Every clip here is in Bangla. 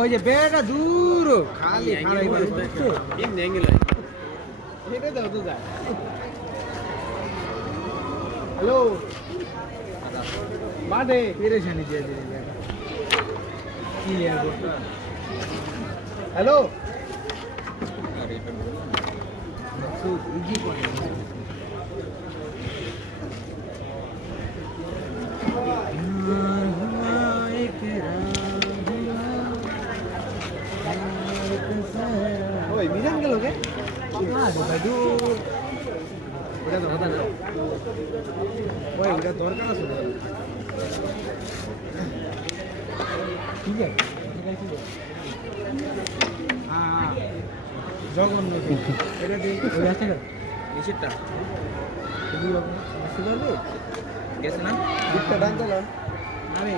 ওই যে বেড়া দূর খালি অ্যাঙ্গেল খাড়াই মারো তিন ইজি করে ওই মিজান গেল কে না ভাই দূর ওটা দাদা না ওই ওটা দরকার আছে ঠিক আছে হ্যাঁ হ্যাঁ জঘন্য এটা দিয়ে আছে না নিচেরটা দুই পারবে গেছে না? দিকটা ডান আমি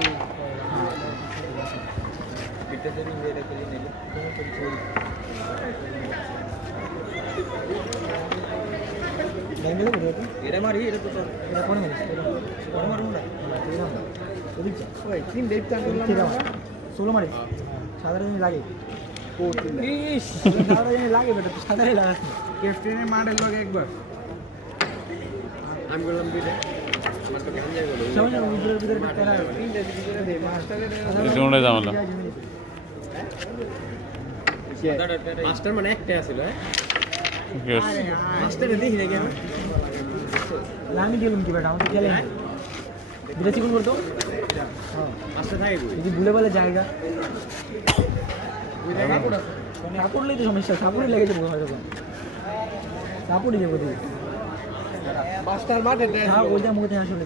পিঠটা নিলে। এটা। মারি এটা তো এটা কোন মারিস? বড় মারবো না ওদিক যা ওই তিন আনলাম ষোলো মারিস? সাধারণ লাগে। মাস্টার মানে একটা আছিল হ্যাঁ? মাস্টারে দেখি না আমি। গেলাম কি বেটা? আমাকে খেলে। দুটা চিকন করতো? মাস্টার থাকে যদি ভুলে বলে জায়গা। সাপোর্টলেই তো সমস্যা সাপোর্টই লেগে যাব হয়তো সাপোর্টই যাব তুই মাস্টার মাঠে হ্যাঁ ওইটা মুখে আসলে।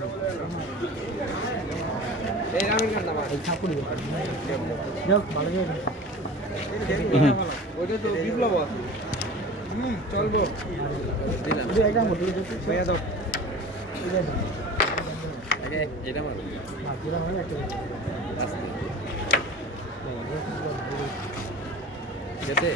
এই রামের কান্না এই সাপোর্টই যাব ভালো যাবে। ওইটা তো বিপ্লব আছে। হুম চলবো। দিলাম। তুই একটা মতো ভাইয়া দাও। আগে এটা মার। যেতে